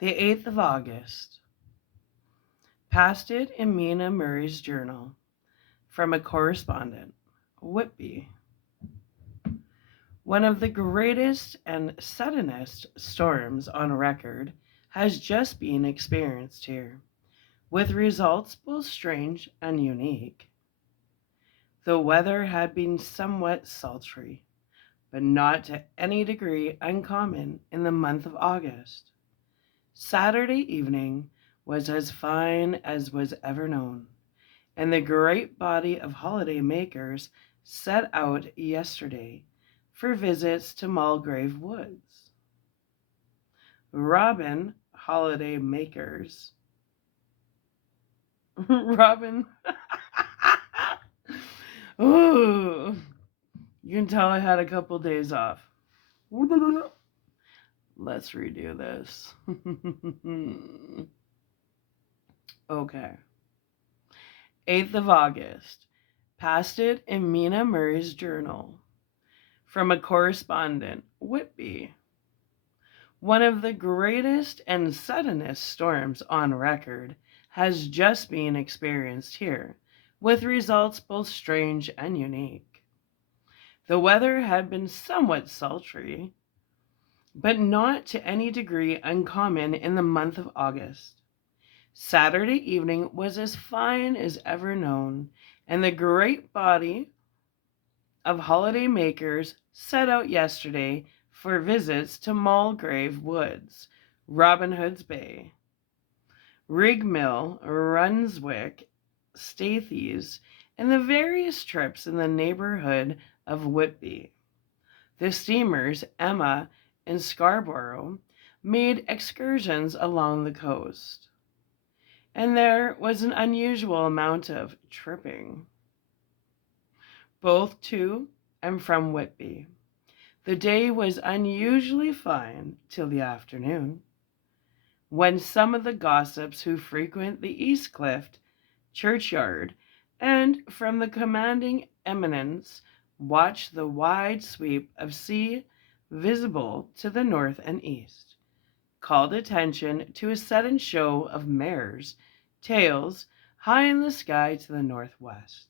The 8th of August. Passed it in Mina Murray's journal from a correspondent, Whitby. One of the greatest and suddenest storms on record has just been experienced here, with results both strange and unique. The weather had been somewhat sultry, but not to any degree uncommon in the month of August. Saturday evening was as fine as was ever known, and the great body of holiday makers set out yesterday for visits to Mulgrave Woods. Robin holiday makers. Robin. Ooh, you can tell I had a couple days off. Let's redo this. Okay. 8th of August. Passed it in Mina Murray's journal. From a correspondent, Whitby. One of the greatest and suddenest storms on record has just been experienced here, with results both strange and unique. The weather had been somewhat sultry, but not to any degree uncommon in the month of August. Saturday evening was as fine as ever known, and the great body of holiday makers set out yesterday for visits to Mulgrave Woods, Robin Hood's Bay, Rigmill, Runswick, Staithes, and the various trips in the neighborhood of Whitby. The steamers Emma and Scarborough made excursions along the coast, and there was an unusual amount of tripping, both to and from Whitby. The day was unusually fine till the afternoon, when some of the gossips who frequent the East Cliff churchyard and from the commanding eminence watch the wide sweep of sea visible to the north and east, called attention to a sudden show of mares' tails high in the sky to the northwest.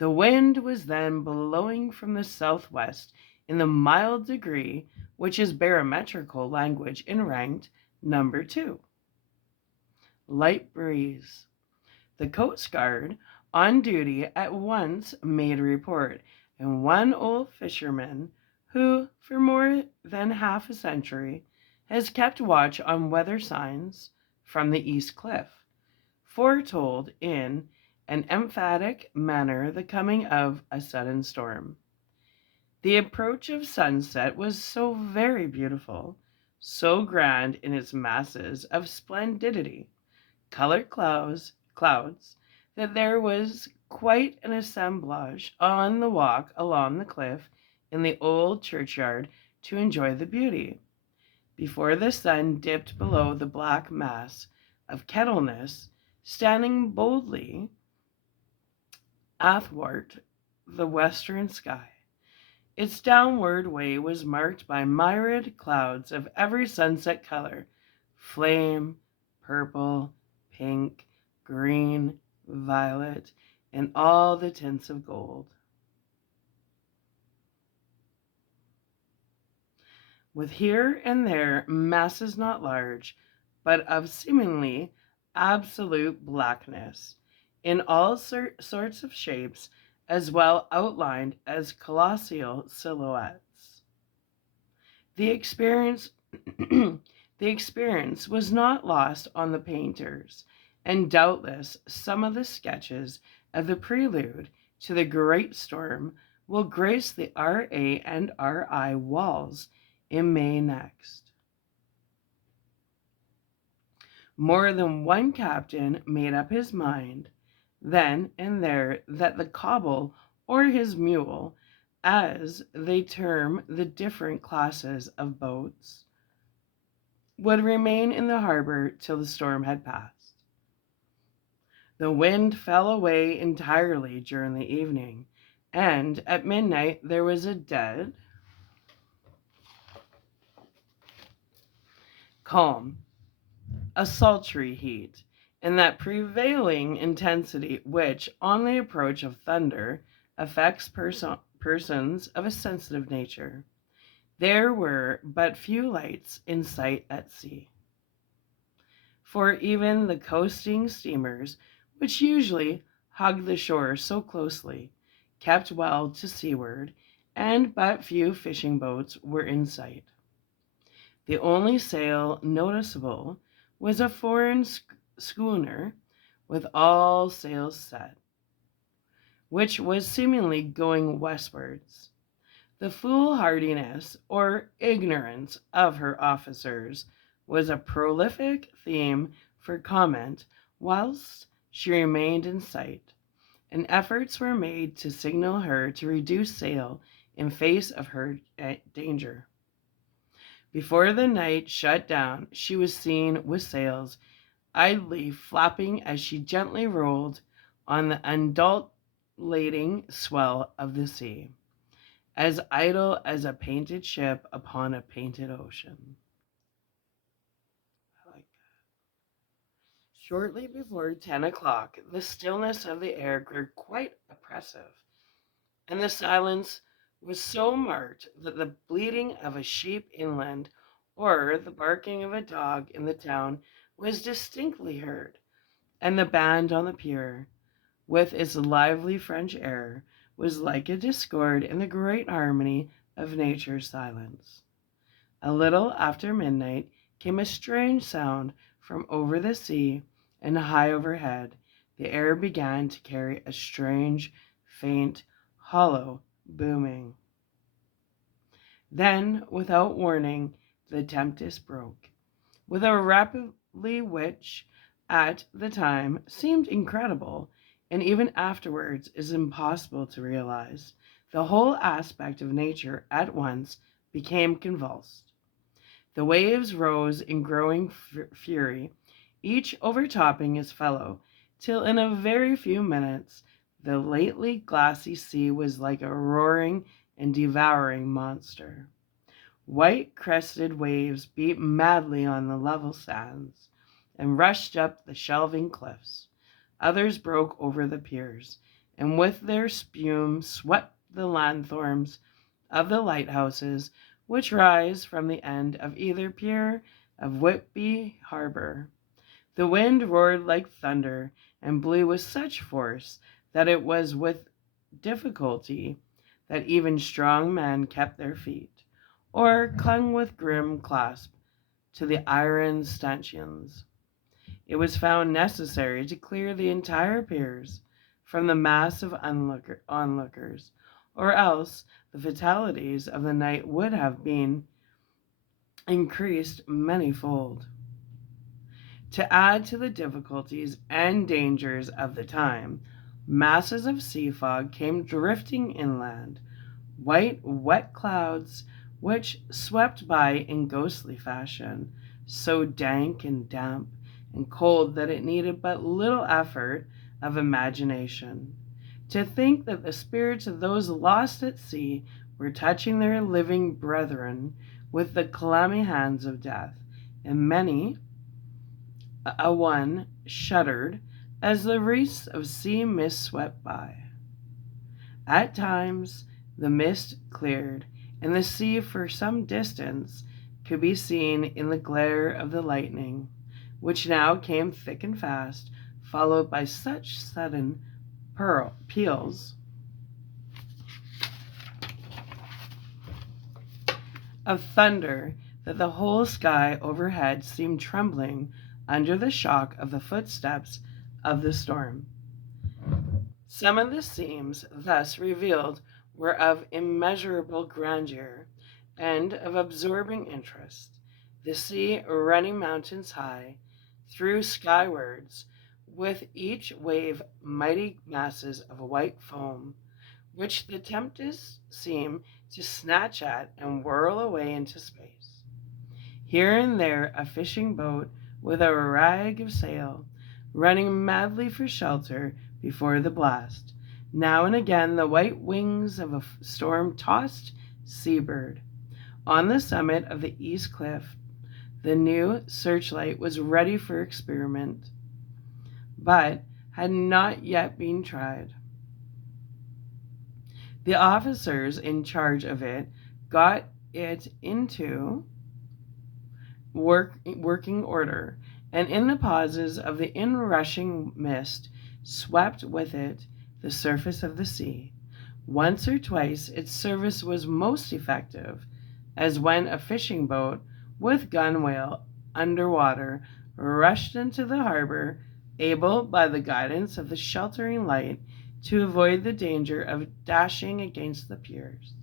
The wind was then blowing from the southwest in the mild degree which is barometrical language in ranked number 2. Light breeze. The Coast Guard on duty at once made a report, and one old fisherman who, for more than half a century, has kept watch on weather signs from the East Cliff, foretold in an emphatic manner the coming of a sudden storm. The approach of sunset was so very beautiful, so grand in its masses of splendidity, colored clouds, that there was quite an assemblage on the walk along the cliff in the old churchyard to enjoy the beauty, before the sun dipped below the black mass of Kettleness, standing boldly athwart the western sky. Its downward way was marked by myriad clouds of every sunset color: flame, purple, pink, green, violet, and all the tints of gold. With here and there masses not large, but of seemingly absolute blackness, in all sorts of shapes, as well outlined as colossal silhouettes. The experience the experience was not lost on the painters, and doubtless some of the sketches of the prelude to the great storm will grace the R.A. and R.I. walls in May next. More than one captain made up his mind then and there that the cobble or his mule, as they term the different classes of boats, would remain in the harbor till the storm had passed. The wind fell away entirely during the evening, and at midnight there was a dead calm, a sultry heat, and that prevailing intensity which, on the approach of thunder, affects persons of a sensitive nature. There were but few lights in sight at sea, for even the coasting steamers, which usually hug the shore so closely, kept well to seaward, and but few fishing boats were in sight. The only sail noticeable was a foreign schooner with all sails set, which was seemingly going westwards. The foolhardiness or ignorance of her officers was a prolific theme for comment whilst she remained in sight, and efforts were made to signal her to reduce sail in face of her danger. Before the night shut down, she was seen with sails idly flapping as she gently rolled on the undulating swell of the sea, as idle as a painted ship upon a painted ocean. I like that. Shortly before 10 o'clock, the stillness of the air grew quite oppressive, and the silence was so marked that the bleating of a sheep inland or the barking of a dog in the town was distinctly heard, and the band on the pier, with its lively French air, was like a discord in the great harmony of nature's silence. A little after midnight came a strange sound from over the sea, and high overhead the air began to carry a strange, faint, hollow booming. Then, without warning, the tempest broke, with a rapidly which, at the time, seemed incredible, and even afterwards is impossible to realize. The whole aspect of nature at once became convulsed. The waves rose in growing fury, each overtopping his fellow, till in a very few minutes the lately glassy sea was like a roaring and devouring monster. White crested waves beat madly on the level sands, and rushed up the shelving cliffs. Others broke over the piers, and with their spume swept the lanthorns of the lighthouses which rise from the end of either pier of Whitby harbour. The wind roared like thunder, and blew with such force that it was with difficulty that even strong men kept their feet, or clung with grim clasp to the iron stanchions. It was found necessary to clear the entire piers from the mass of onlookers, or else the fatalities of the night would have been increased manyfold. To add to the difficulties and dangers of the time, masses of sea fog came drifting inland, white, wet clouds which swept by in ghostly fashion, so dank and damp and cold that it needed but little effort of imagination. To think that the spirits of those lost at sea were touching their living brethren with the clammy hands of death, and many a one shuddered as the wreaths of sea mist swept by. At times the mist cleared, and the sea for some distance could be seen in the glare of the lightning, which now came thick and fast, followed by such sudden peals of thunder that the whole sky overhead seemed trembling under the shock of the footsteps of the storm. Some of the scenes thus revealed were of immeasurable grandeur and of absorbing interest. The sea running mountains high, through skywards, with each wave mighty masses of white foam, which the tempest seemed to snatch at and whirl away into space. Here and there a fishing boat with a rag of sail, running madly for shelter before the blast. Now and again the white wings of a storm-tossed seabird. On the summit of the east cliff, The new searchlight was ready for experiment, but had not yet been tried. The officers in charge of it got it into working order, and in the pauses of the inrushing mist swept with it the surface of the sea. Once or twice its service was most effective, as when a fishing boat with gunwale under water rushed into the harbor, able by the guidance of the sheltering light to avoid the danger of dashing against the piers.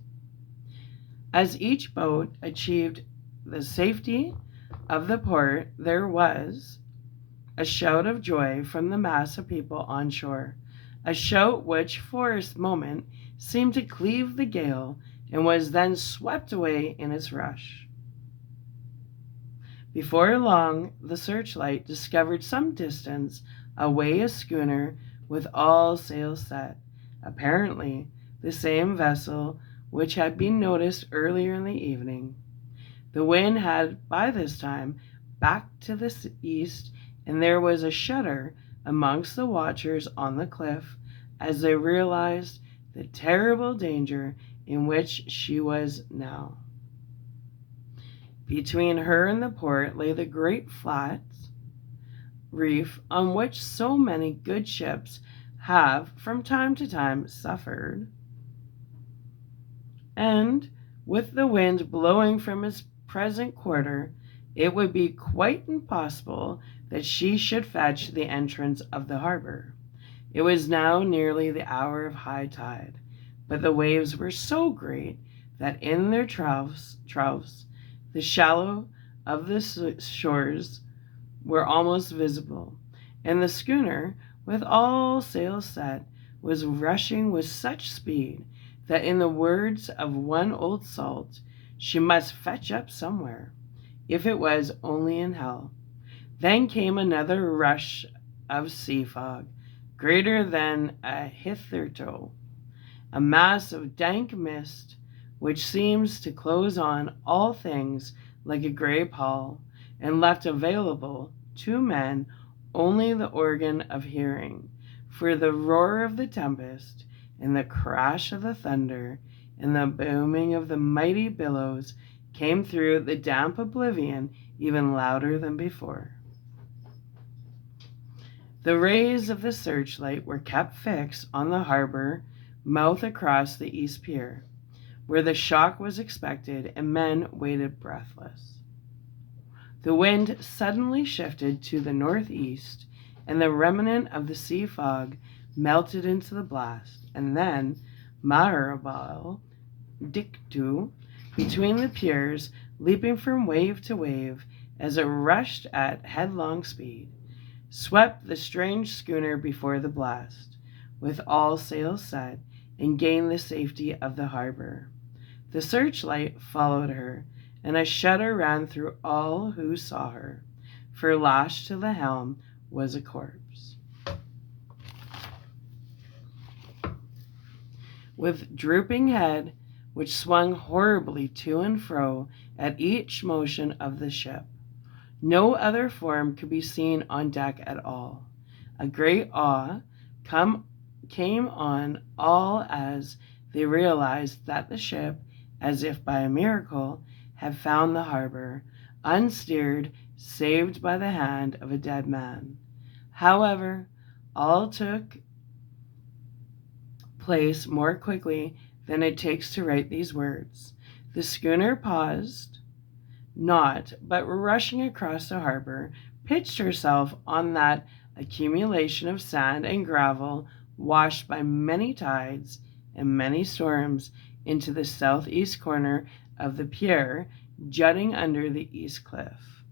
As each boat achieved the safety of the port, there was a shout of joy from the mass of people on shore, a shout which for a moment seemed to cleave the gale and was then swept away in its rush. Before long, the searchlight discovered some distance away a schooner with all sails set, apparently the same vessel which had been noticed earlier in the evening. The wind had by this time backed to the east, and there was a shudder amongst the watchers on the cliff as they realized the terrible danger in which she was now. Between her and the port lay the great flat reef on which so many good ships have from time to time suffered, and with the wind blowing from its present quarter, it would be quite impossible that she should fetch the entrance of the harbor. It was now nearly the hour of high tide, but the waves were so great that in their troughs the shallow of the shores were almost visible, and the schooner, with all sails set, was rushing with such speed that, in the words of one old salt, she must fetch up somewhere, if it was only in hell. Then came another rush of sea fog, greater than a hitherto, a mass of dank mist which seems to close on all things like a grey pall, and left available to men only the organ of hearing, for the roar of the tempest, and the crash of the thunder, and the booming of the mighty billows came through the damp oblivion even louder than before. The rays of the searchlight were kept fixed on the harbor mouth across the east pier, where the shock was expected, and men waited breathless. The wind suddenly shifted to the northeast, and the remnant of the sea fog melted into the blast, and then Marabal dictu between the piers, leaping from wave to wave as it rushed at headlong speed, swept the strange schooner before the blast, with all sails set, and gained the safety of the harbor. The searchlight followed her, and a shudder ran through all who saw her, for lashed to the helm was a corpse. With drooping head, which swung horribly to and fro at each motion of the ship, no other form could be seen on deck at all. A great awe came on all as they realized that the ship, as if by a miracle, had found the harbor, unsteered, saved by the hand of a dead man. However, all took place more quickly than it takes to write these words. The schooner paused not, but rushing across the harbor, pitched herself on that accumulation of sand and gravel washed by many tides and many storms into the southeast corner of the pier jutting under the east cliff,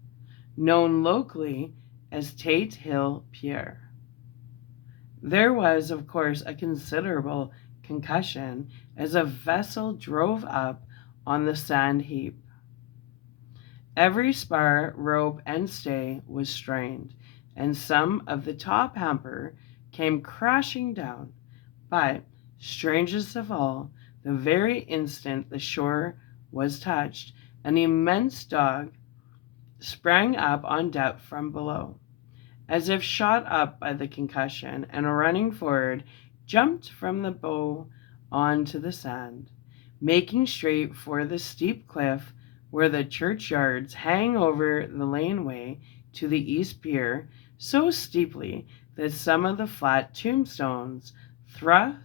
known locally as Tate Hill Pier. There was, of course, a considerable concussion as a vessel drove up on the sand heap. Every spar, rope, and stay was strained, and some of the top hamper came crashing down. But, strangest of all, the very instant the shore was touched, an immense dog sprang up on deck from below, as if shot up by the concussion, and running forward, jumped from the bow onto the sand, making straight for the steep cliff where the churchyards hang over the laneway to the east pier so steeply that some of the flat tombstones, thruff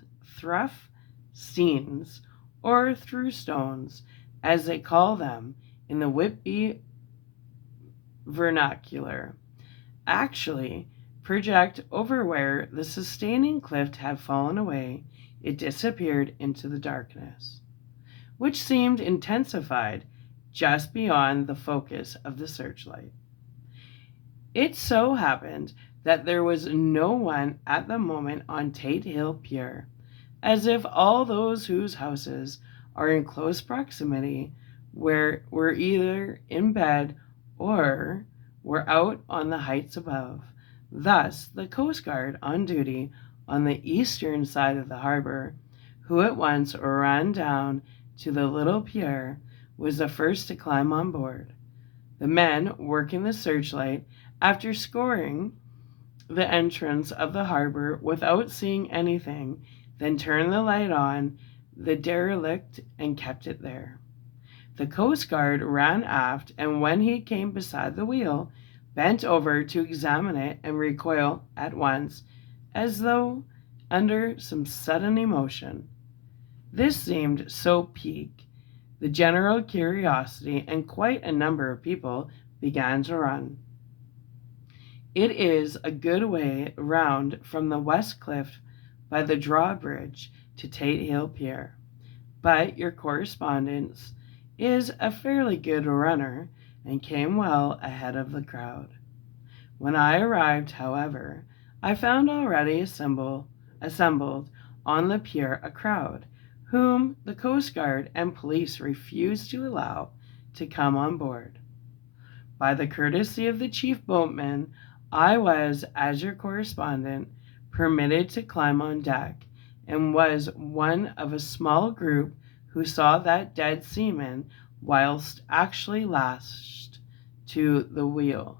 steens, or through stones, as they call them in the Whitby vernacular, actually project over where the sustaining cliff had fallen away. It disappeared into the darkness, which seemed intensified just beyond the focus of the searchlight. It so happened that there was no one at the moment on Tate Hill Pier, as if all those whose houses are in close proximity were either in bed or were out on the heights above. Thus, the Coast Guard on duty on the eastern side of the harbor, who at once ran down to the little pier, was the first to climb on board. The men working the searchlight, after scoring the entrance of the harbor without seeing anything, then turned the light on the derelict and kept it there. The Coast Guard ran aft, and when he came beside the wheel, bent over to examine it and recoiled at once, as though under some sudden emotion. This seemed so piqued the general curiosity, and quite a number of people began to run. It is a good way round from the West Cliff by the drawbridge to Tate Hill Pier, but your correspondent is a fairly good runner and came well ahead of the crowd. When I arrived, however, I found already assembled on the pier a crowd whom the Coast Guard and police refused to allow to come on board. By the courtesy of the chief boatman, I was, as your correspondent, permitted to climb on deck, and was one of a small group who saw that dead seaman whilst actually lashed to the wheel.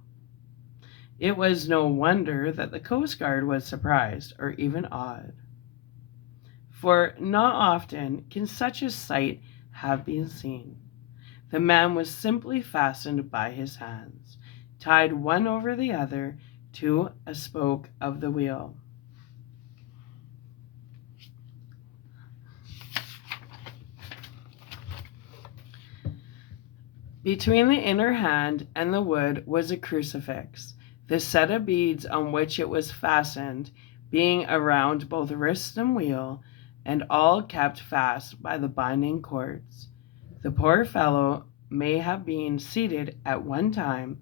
It was no wonder that the Coast Guard was surprised, or even awed, for not often can such a sight have been seen. The man was simply fastened by his hands, tied one over the other to a spoke of the wheel. Between the inner hand and the wood was a crucifix, the set of beads on which it was fastened being around both wrist and wheel, and all kept fast by the binding cords. The poor fellow may have been seated at one time,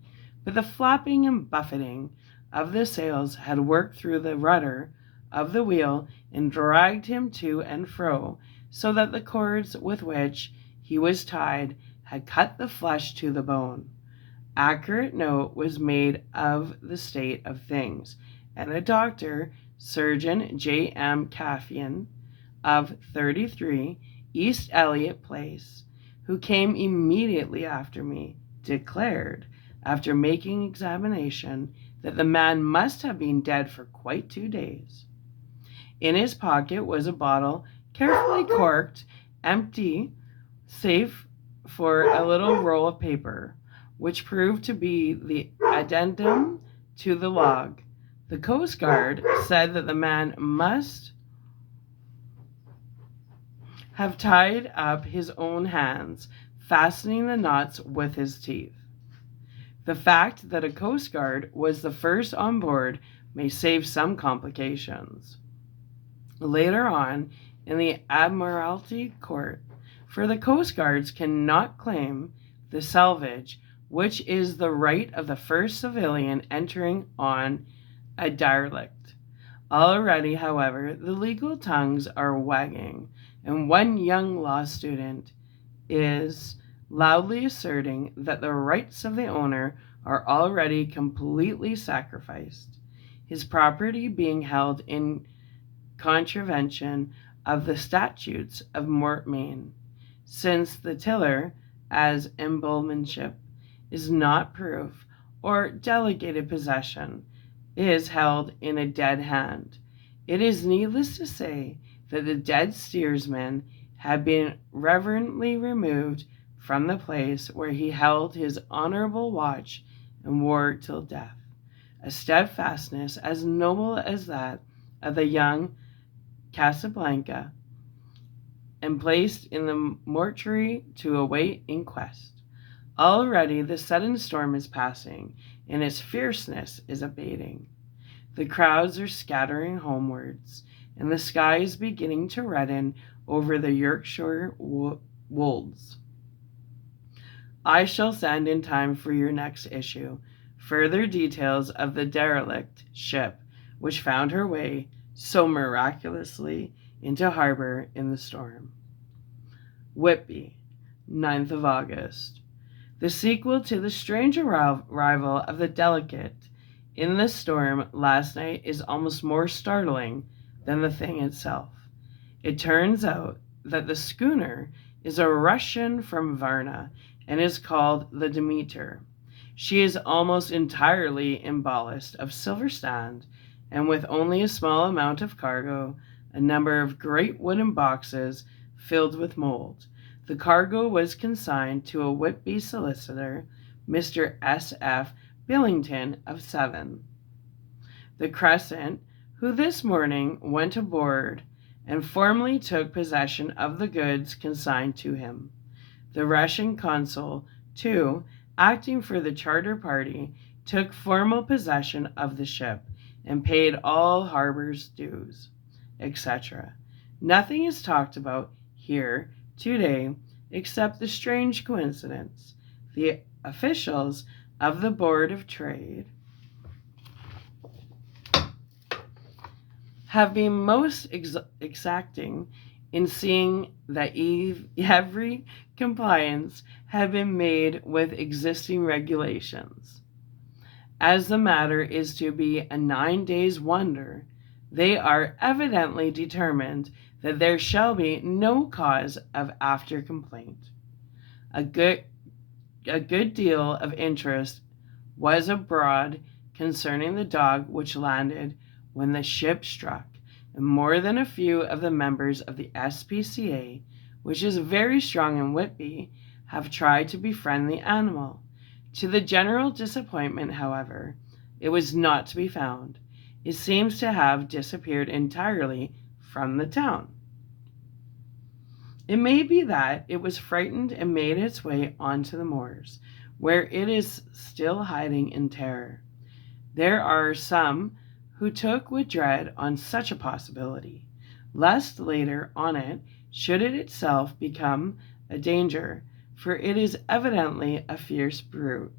but the flapping and buffeting of the sails had worked through the rudder of the wheel and dragged him to and fro, so that the cords with which he was tied had cut the flesh to the bone. Accurate note was made of the state of things, and a doctor, Surgeon J. M. Caffian, of 33 East Elliot Place, who came immediately after me, declared, after making examination, that the man must have been dead for quite 2 days. In his pocket was a bottle, carefully corked, empty, safe for a little roll of paper, which proved to be the addendum to the log. The Coast Guard said that the man must have tied up his own hands, fastening the knots with his teeth. The fact that a Coast Guard was the first on board may save some complications later on in the Admiralty Court, for the Coast Guards cannot claim the salvage, which is the right of the first civilian entering on a derelict. Already, however, the legal tongues are wagging, and one young law student is loudly asserting that the rights of the owner are already completely sacrificed, his property being held in contravention of the statutes of Mortmain, since the tiller, as embowelmentship, is not proof, or delegated possession is held in a dead hand. It is needless to say that the dead steersman had been reverently removed from the place where he held his honorable watch and wore it till death, a steadfastness as noble as that of the young Casablanca, and placed in the mortuary to await inquest. Already the sudden storm is passing, and its fierceness is abating. The crowds are scattering homewards, and the sky is beginning to redden over the Yorkshire wolds. I shall send in time for your next issue further details of the derelict ship which found her way so miraculously into harbor in the storm. Whitby, 9th of August. The sequel to the strange arrival of the delegate in the storm last night is almost more startling than the thing itself. It turns out that the schooner is a Russian from Varna and is called the Demeter. She is almost entirely in ballast of silver sand, and with only a small amount of cargo, a number of great wooden boxes filled with mold. The cargo was consigned to a Whitby solicitor, Mr. S.F. Billington of 7. The Crescent, who this morning went aboard and formally took possession of the goods consigned to him. The Russian consul, too, acting for the charter party, took formal possession of the ship and paid all harbor's dues, etc. Nothing is talked about here today except the strange coincidence. The officials of the Board of Trade have been most exacting in seeing that every compliance had been made with existing regulations. As the matter is to be a 9 days' wonder, they are evidently determined that there shall be no cause of after complaint. A good deal of interest was abroad concerning the dog which landed when the ship struck, and more than a few of the members of the SPCA, which is very strong in Whitby, have tried to befriend the animal. To the general disappointment, however, it was not to be found. It seems to have disappeared entirely from the town. It may be that it was frightened and made its way onto the moors, where it is still hiding in terror. There are some who took with dread on such a possibility, lest later on it should it itself become a danger, for it is evidently a fierce brute.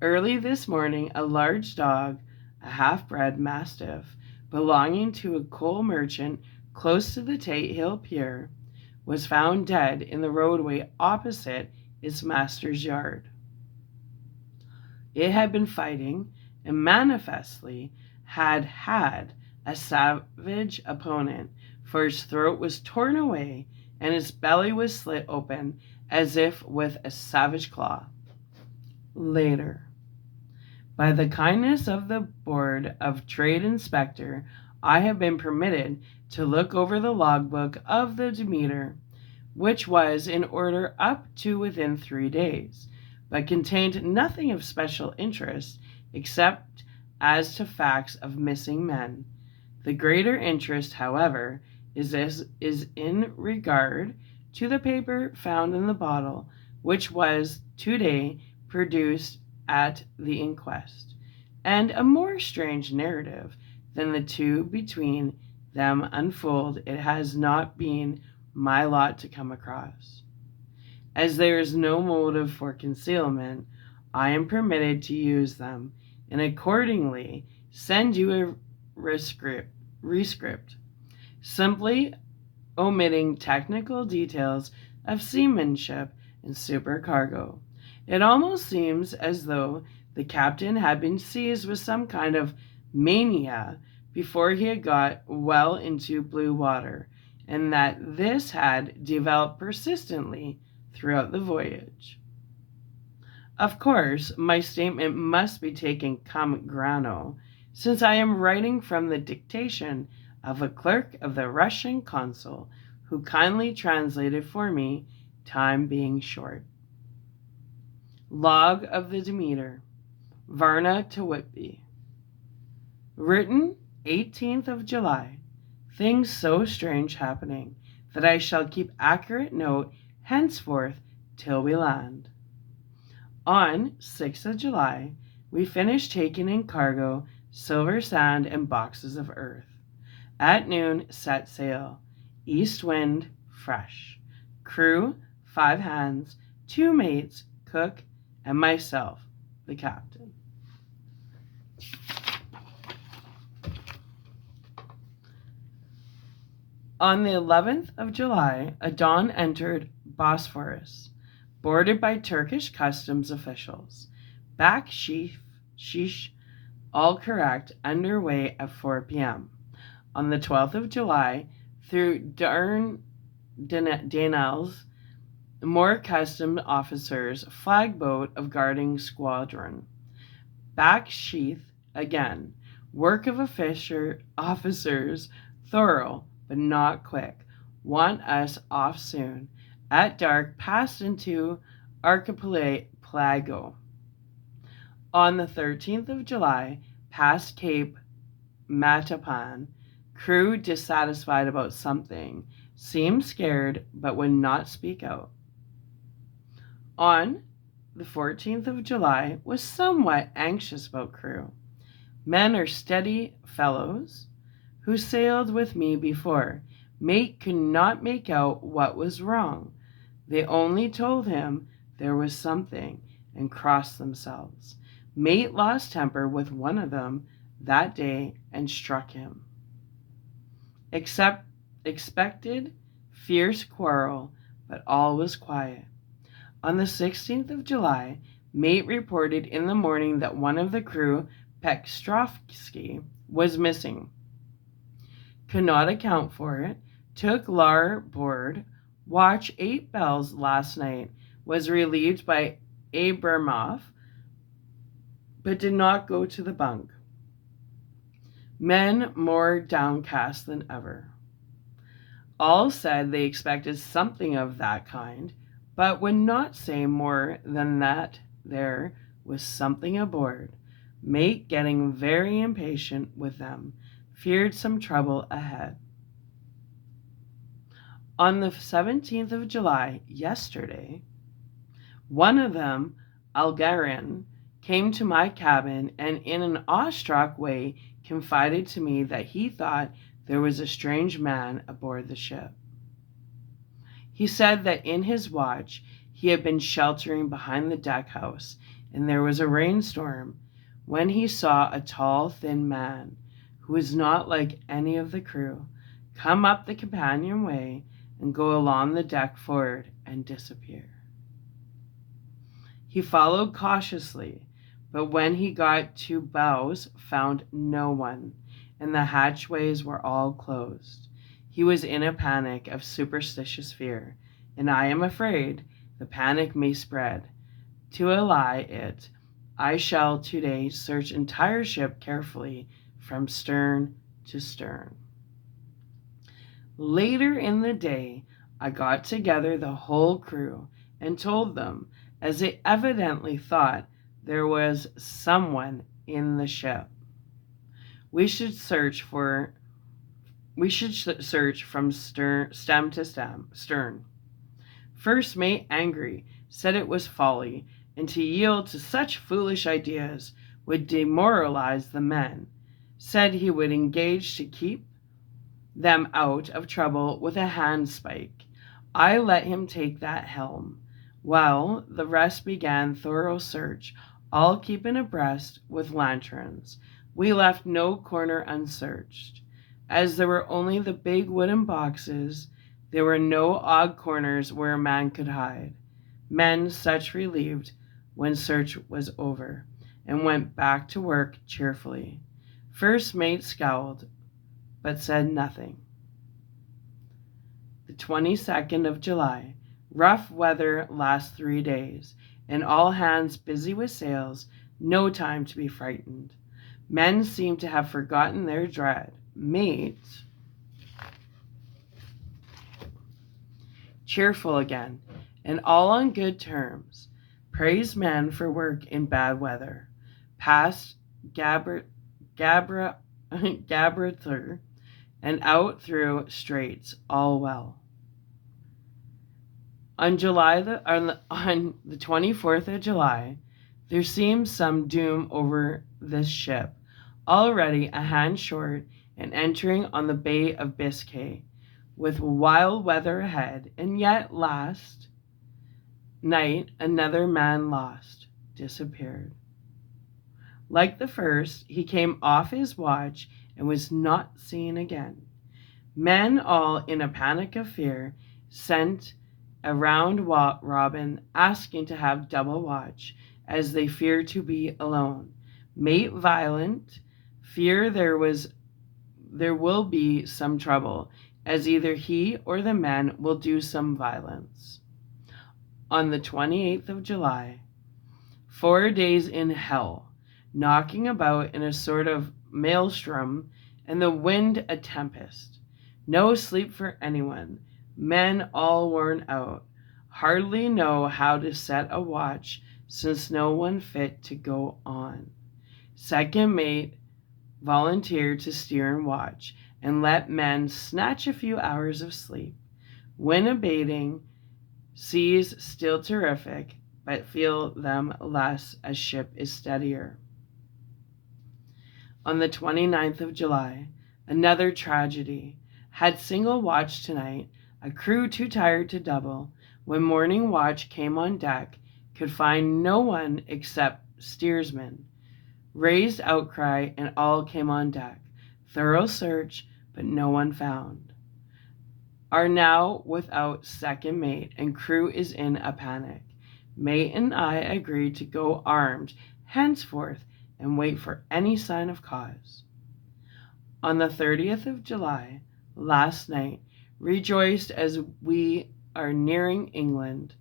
Early this morning a large dog, a half-bred mastiff, belonging to a coal merchant close to the Tate Hill Pier, was found dead in the roadway opposite its master's yard. It had been fighting, and manifestly had a savage opponent, for its throat was torn away and its belly was slit open as if with a savage claw. Later, by the kindness of the Board of Trade Inspector, I have been permitted to look over the logbook of the Demeter, which was in order up to within 3 days, but contained nothing of special interest except as to facts of missing men. The greater interest, however, is in regard to the paper found in the bottle, which was today produced at the inquest, and a more strange narrative than the two between them unfold it has not been my lot to come across. As there is no motive for concealment, I am permitted to use them, and accordingly send you a rescript, simply omitting technical details of seamanship and supercargo. It almost seems as though the captain had been seized with some kind of mania before he had got well into blue water, and that this had developed persistently throughout the voyage. Of course, my statement must be taken cum grano, since I am writing from the dictation of a clerk of the Russian consul, who kindly translated for me, time being short. Log of the Demeter, Varna to Whitby. Written 18th of July. Things so strange happening that I shall keep accurate note henceforth till we land. On 6th of July, we finished taking in cargo, silver sand, and boxes of earth. At noon, set sail. East wind, fresh. Crew, 5 hands, 2 mates, cook, and myself, the captain. On the 11th of July, a dawn entered Bosphorus, boarded by Turkish customs officials. Back sheesh, all correct, underway at 4 p.m. On the 12th of July, through Dardanelles, more custom officers, flag boat of guarding squadron. Back sheath again, work of officers, thorough but not quick. Want us off soon. At dark, passed into Archipelago. On the 13th of July, past Cape Matapan. Crew dissatisfied about something. Seemed scared, but would not speak out. On the 14th of July, was somewhat anxious about crew. Men are steady fellows who sailed with me before. Mate could not make out what was wrong. They only told him there was something and crossed themselves. Mate lost temper with one of them that day and struck him. Expected fierce quarrel, but all was quiet. On the 16th of July, mate reported in the morning that one of the crew, Pekstrovsky, was missing. Could not account for it. Took larboard. Watch 8 bells last night. Was relieved by Abramov, but did not go to the bunk. Men more downcast than ever. All said they expected something of that kind, but would not say more than that there was something aboard. Mate getting very impatient with them, feared some trouble ahead. On the 17th of July, yesterday, one of them, Algerian, came to my cabin and in an awestruck way confided to me that he thought there was a strange man aboard the ship. He said that in his watch he had been sheltering behind the deck house and there was a rainstorm when he saw a tall, thin man who was not like any of the crew come up the companionway and go along the deck forward and disappear. He followed cautiously, but when he got to bows, found no one, and the hatchways were all closed. He was in a panic of superstitious fear, and I am afraid the panic may spread. To allay it, I shall today search entire ship carefully from stern to stern. Later in the day, I got together the whole crew and told them, as they evidently thought there was someone in the ship, we should search from stem to stern. First mate, angry, said it was folly, and to yield to such foolish ideas would demoralize the men. Said he would engage to keep them out of trouble with a handspike. I let him take that helm. Well, the rest began thorough search, all keeping abreast with lanterns. We left no corner unsearched. As there were only the big wooden boxes, there were no odd corners where a man could hide. Men such relieved when search was over, and went back to work cheerfully. First mate scowled, but said nothing. The 22nd of July. Rough weather last 3 days. and all hands busy with sails, no time to be frightened. Men seemed to have forgotten their dread. Mate, cheerful again, and all on good terms, praised men for work in bad weather. Past Gibraltar and out through straits, all well. On the 24th of July, there seemed some doom over this ship, already a hand short and entering on the Bay of Biscay, with wild weather ahead, and yet last night another man lost, disappeared. Like the first, he came off his watch and was not seen again. Men, all in a panic of fear, sent a round robin asking to have double watch, as they fear to be alone. Mate violent, fear there will be some trouble, as either he or the men will do some violence. On the 28th of July, 4 days in hell, knocking about in a sort of maelstrom, and the wind a tempest. No sleep for anyone. Men all worn out, hardly know how to set a watch, since no one fit to go on. Second mate volunteered to steer and watch, and let men snatch a few hours of sleep. Wind abating, seas still terrific, but feel them less as ship is steadier. On the 29th of July, another tragedy. Had single watch tonight, a crew too tired to double. When morning watch came on deck, could find no one except steersman. Raised outcry, and all came on deck. Thorough search, but no one found. Are now without second mate, and crew is in a panic. Mate and I agreed to go armed henceforth and wait for any sign of cause. On the 30th of July, last night, rejoiced as we are nearing England.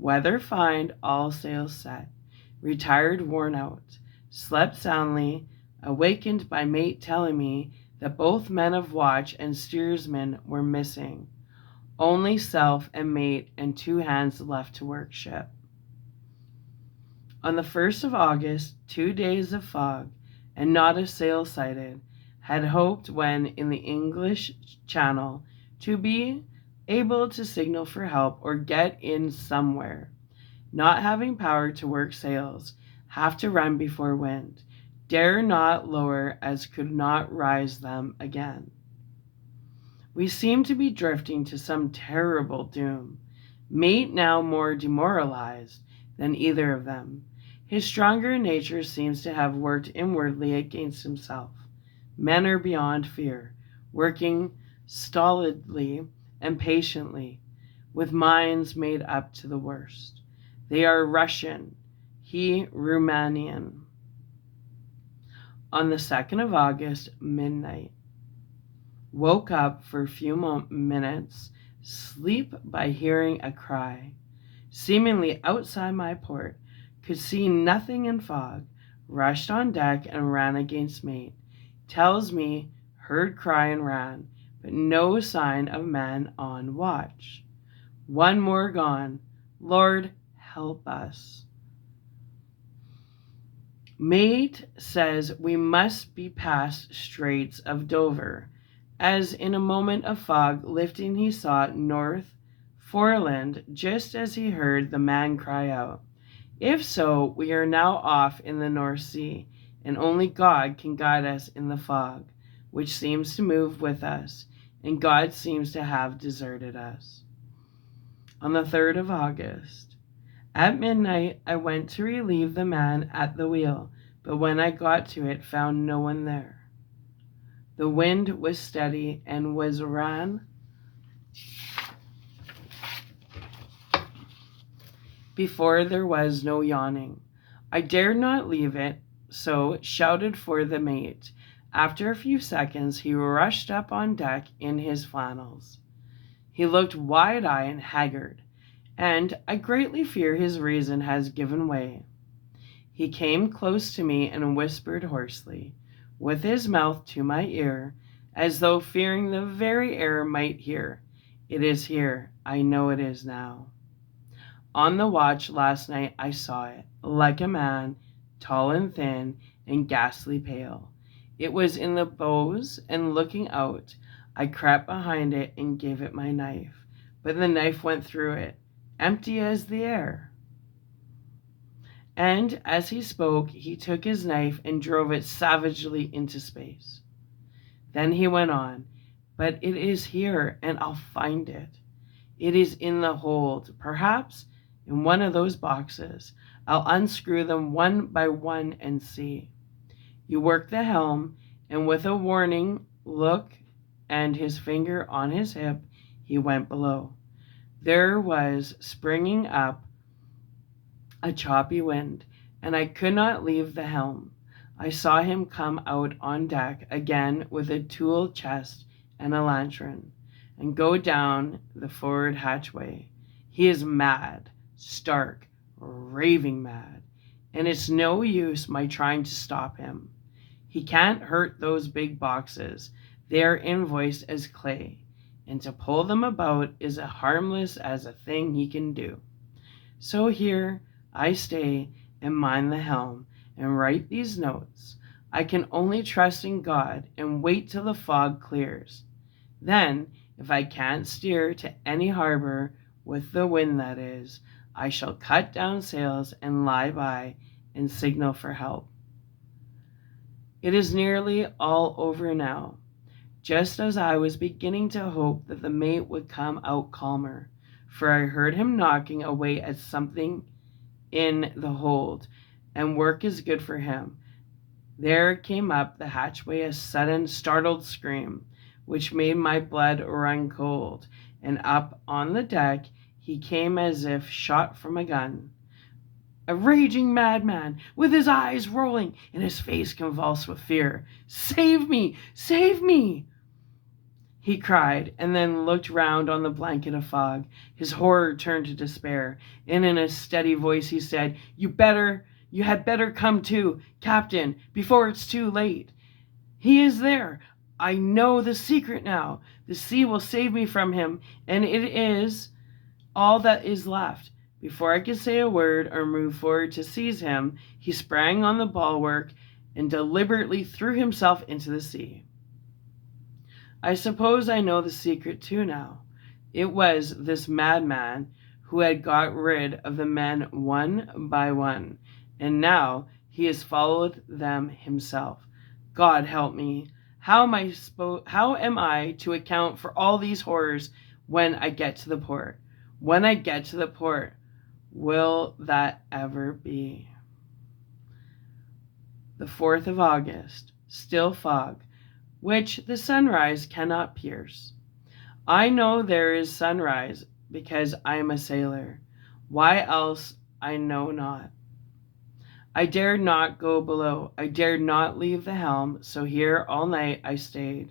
Weather fine, all sails set. Retired worn out. Slept soundly, awakened by mate telling me that both men of watch and steersman were missing. Only self and mate and 2 hands left to work ship. On the 1st of August, 2 days of fog, and not a sail sighted. Had hoped when in the English Channel to be able to signal for help or get in somewhere. Not having power to work sails, have to run before wind. Dare not lower, as could not rise them again. We seem to be drifting to some terrible doom. Mate now more demoralized than either of them. His stronger nature seems to have worked inwardly against himself. Men are beyond fear, working stolidly and patiently, with minds made up to the worst. They are Russian, he Romanian. On the 2nd of August, midnight. Woke up for a few minutes, sleep by hearing a cry. Seemingly outside my port, could see nothing in fog, rushed on deck and ran against mate. Tells me, heard cry and ran, but no sign of man on watch. One more gone. Lord, help us. Mate says we must be past Straits of Dover, as in a moment of fog lifting he saw North Foreland just as he heard the man cry out. If so, we are now off in the North Sea, and only God can guide us in the fog, which seems to move with us, and God seems to have deserted us. On the 3rd of August, at midnight, I went to relieve the man at the wheel, but when I got to it, found no one there. The wind was steady and was ran before there was no yawning. I dared not leave it, so shouted for the mate. After a few seconds, he rushed up on deck in his flannels. He looked wide-eyed and haggard, and I greatly fear his reason has given way. He came close to me and whispered hoarsely, with his mouth to my ear, as though fearing the very air might hear. It is here, I know it is now. On the watch last night I saw it, like a man, tall and thin and ghastly pale. It was in the boughs, and looking out, I crept behind it and gave it my knife. But the knife went through it, empty as the air. And as he spoke, he took his knife and drove it savagely into space. Then he went on, but it is here, and I'll find it. It is in the hold, perhaps in one of those boxes. I'll unscrew them one by one and see. You work the helm, and with a warning look and his finger on his hip, he went below. There was springing up a choppy wind, and I could not leave the helm. I saw him come out on deck again with a tool chest and a lantern, and go down the forward hatchway. He is mad, stark, raving mad, and it's no use my trying to stop him. He can't hurt those big boxes. They are invoiced as clay, and to pull them about is as harmless as a thing he can do. So here I stay and mind the helm and write these notes. I can only trust in God and wait till the fog clears. Then, if I can't steer to any harbor with the wind that is, I shall cut down sails and lie by and signal for help. It is nearly all over now, just as I was beginning to hope that the mate would come out calmer, for I heard him knocking away at something in the hold, and work is good for him. There came up the hatchway a sudden startled scream, which made my blood run cold, and up on the deck he came as if shot from a gun. A raging madman, with his eyes rolling and his face convulsed with fear. "Save me! Save me!" he cried, and then looked round on the blanket of fog. His horror turned to despair, and in a steady voice he said, You had better come to, Captain, before it's too late. He is there. I know the secret now. The sea will save me from him, and it is all that is left." Before I could say a word or move forward to seize him, he sprang on the bulwark and deliberately threw himself into the sea. I suppose I know the secret too now. It was this madman who had got rid of the men one by one, and now he has followed them himself. God help me! How am I to account for all these horrors when I get to the port? When I get to the port, will that ever be? The 4th of August, still fog, which the sunrise cannot pierce. I know there is sunrise because I am a sailor. Why else I know not. I dared not go below. I dared not leave the helm, so here all night I stayed,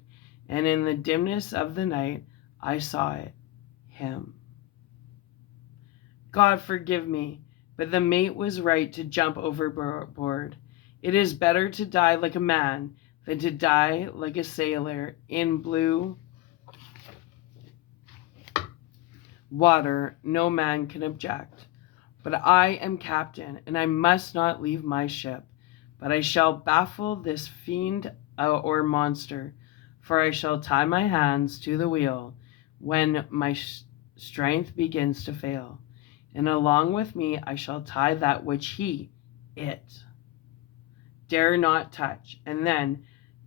and in the dimness of the night I saw it, him. God forgive me, but the mate was right to jump overboard. It is better to die like a man than to die like a sailor in blue water. No man can object. But I am captain, and I must not leave my ship. But I shall baffle this fiend or monster, for I shall tie my hands to the wheel when my strength begins to fail. And along with me I shall tie that which it, dare not touch. And then,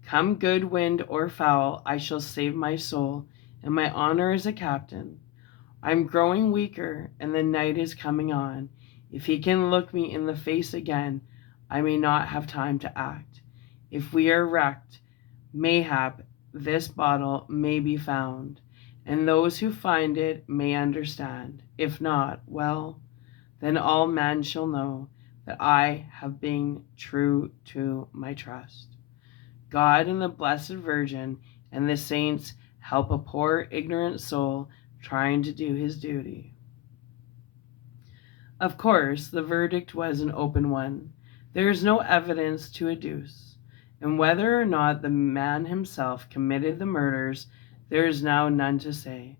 come good wind or foul, I shall save my soul and my honor as a captain. I'm growing weaker, and the night is coming on. If he can look me in the face again, I may not have time to act. If we are wrecked, mayhap this bottle may be found, and those who find it may understand. If not, well, then all men shall know that I have been true to my trust. God and the Blessed Virgin and the saints help a poor ignorant soul trying to do his duty. Of course, the verdict was an open one. There is no evidence to adduce, and whether or not the man himself committed the murders, there is now none to say.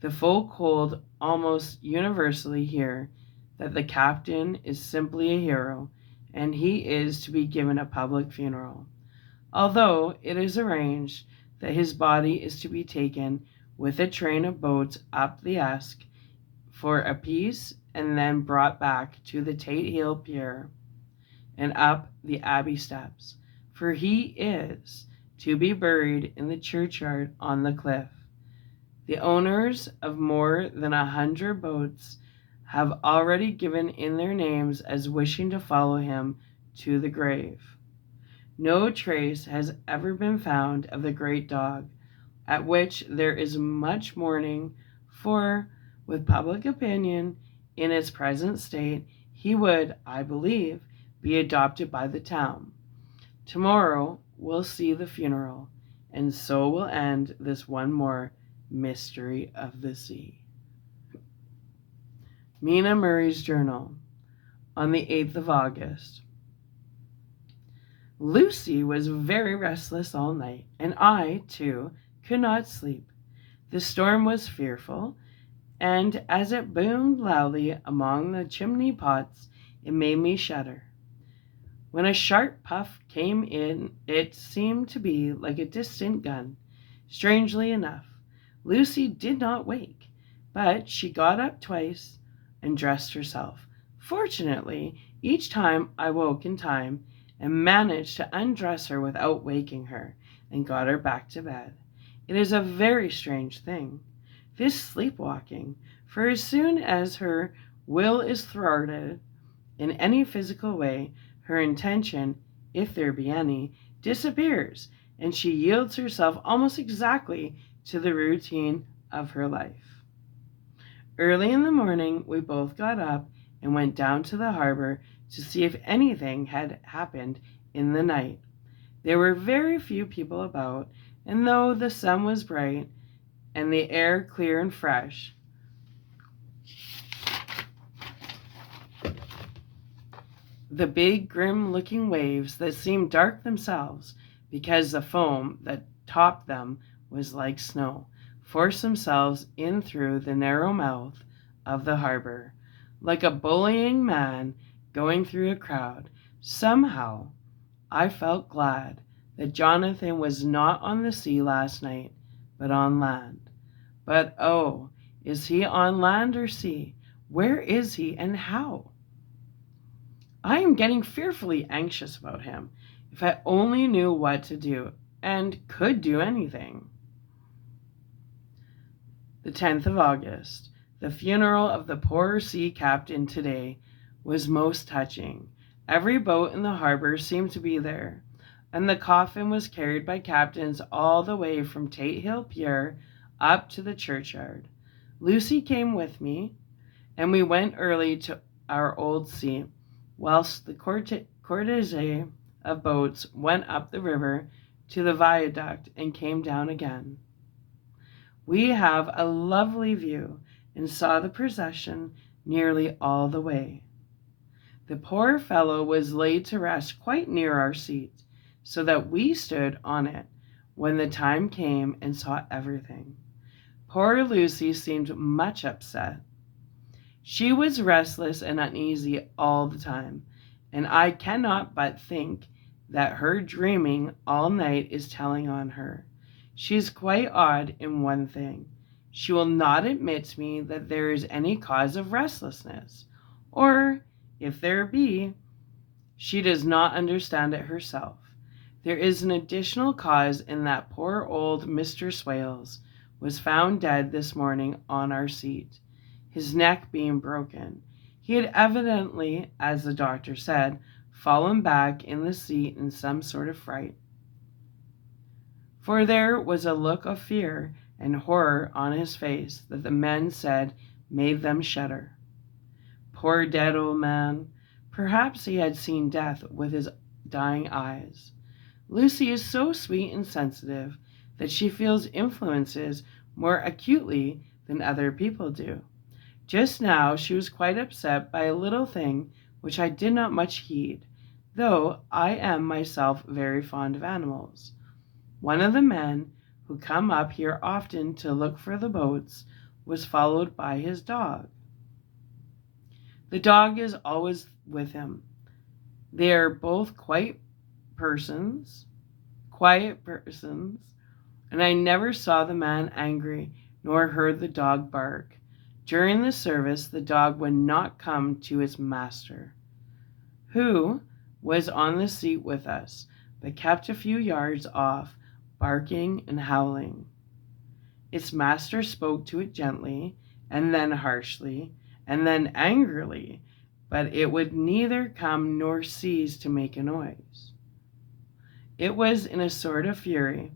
The folk hold almost universally here that the captain is simply a hero, and he is to be given a public funeral, although it is arranged that his body is to be taken with a train of boats up the Esk for a piece and then brought back to the Tate Hill Pier and up the Abbey steps, for he is to be buried in the churchyard on the cliff. The owners of more than 100 boats have already given in their names as wishing to follow him to the grave. No trace has ever been found of the great dog, at which there is much mourning, for, with public opinion in its present state, he would, I believe, be adopted by the town. Tomorrow we'll see the funeral, and so will end this one more mystery of the sea. Mina Murray's journal on the 8th of August. Lucy was very restless all night, and I, too, could not sleep. The storm was fearful, and as it boomed loudly among the chimney pots, it made me shudder. When a sharp puff came in, it seemed to be like a distant gun. Strangely enough, Lucy did not wake, but she got up twice and dressed herself. Fortunately, each time I woke in time and managed to undress her without waking her, and got her back to bed. It is a very strange thing, this sleepwalking, for as soon as her will is thwarted in any physical way, her intention, if there be any, disappears, and she yields herself almost exactly to the routine of her life. Early in the morning, we both got up and went down to the harbor to see if anything had happened in the night. There were very few people about, and though the sun was bright and the air clear and fresh, the big grim-looking waves that seemed dark themselves because the foam that topped them was like snow, forced themselves in through the narrow mouth of the harbor, like a bullying man going through a crowd. Somehow, I felt glad that Jonathan was not on the sea last night, but on land. But oh, is he on land or sea? Where is he and how? I am getting fearfully anxious about him. If I only knew what to do and could do anything. The 10th of August. The funeral of the poor sea captain today was most touching. Every boat in the harbor seemed to be there, and the coffin was carried by captains all the way from Tate Hill Pier up to the churchyard. Lucy came with me, and we went early to our old seat, whilst the cortege of boats went up the river to the viaduct and came down again. We have a lovely view and saw the procession nearly all the way. The poor fellow was laid to rest quite near our seat, so that we stood on it when the time came and saw everything. Poor Lucy seemed much upset. She was restless and uneasy all the time, and I cannot but think that her dreaming all night is telling on her. She is quite odd in one thing. She will not admit to me that there is any cause of restlessness, or, if there be, she does not understand it herself. There is an additional cause in that poor old Mr. Swales was found dead this morning on our seat, his neck being broken. He had evidently, as the doctor said, fallen back in the seat in some sort of fright, for there was a look of fear and horror on his face that the men said made them shudder. Poor dead old man! Perhaps he had seen death with his dying eyes. Lucy is so sweet and sensitive that she feels influences more acutely than other people do. Just now she was quite upset by a little thing which I did not much heed, though I am myself very fond of animals. One of the men who come up here often to look for the boats was followed by his dog. The dog is always with him. They are both quiet persons, and I never saw the man angry nor heard the dog bark. During the service, the dog would not come to its master, who was on the seat with us, but kept a few yards off, barking and howling. Its master spoke to it gently, and then harshly, and then angrily, but it would neither come nor cease to make a noise. It was in a sort of fury,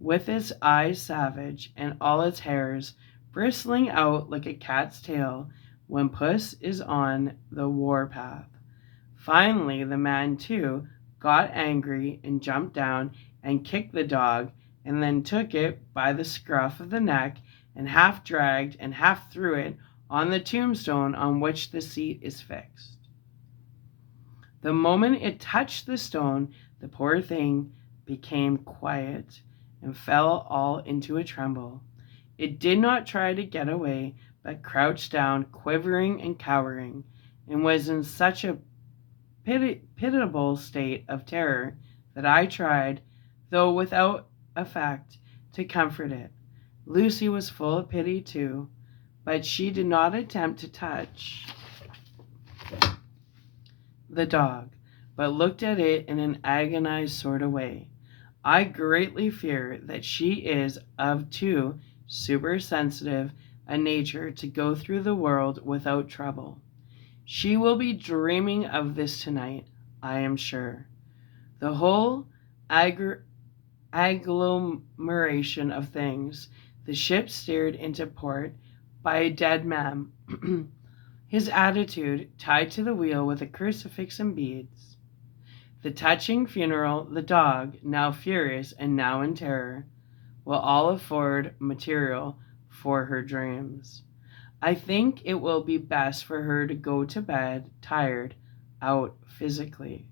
with its eyes savage, and all its hairs bristling out like a cat's tail when puss is on the war path. Finally, the man, too, got angry and jumped down and kicked the dog, and then took it by the scruff of the neck and half dragged and half threw it on the tombstone on which the seat is fixed. The moment it touched the stone, the poor thing became quiet and fell all into a tremble. It did not try to get away, but crouched down, quivering and cowering, and was in such a pitiable state of terror that I tried, though without effect, to comfort it. Lucy was full of pity too, but she did not attempt to touch the dog, but looked at it in an agonized sort of way. I greatly fear that she is of too supersensitive a nature to go through the world without trouble. She will be dreaming of this tonight, I am sure. The whole agglomeration of things. The ship steered into port by a dead man, his attitude tied to the wheel with a crucifix and beads. The touching funeral, the dog, now furious and now in terror, will all afford material for her dreams. I think it will be best for her to go to bed tired out physically.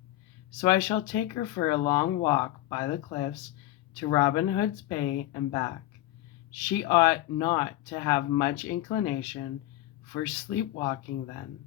So I shall take her for a long walk by the cliffs to Robin Hood's Bay and back. She ought not to have much inclination for sleepwalking then.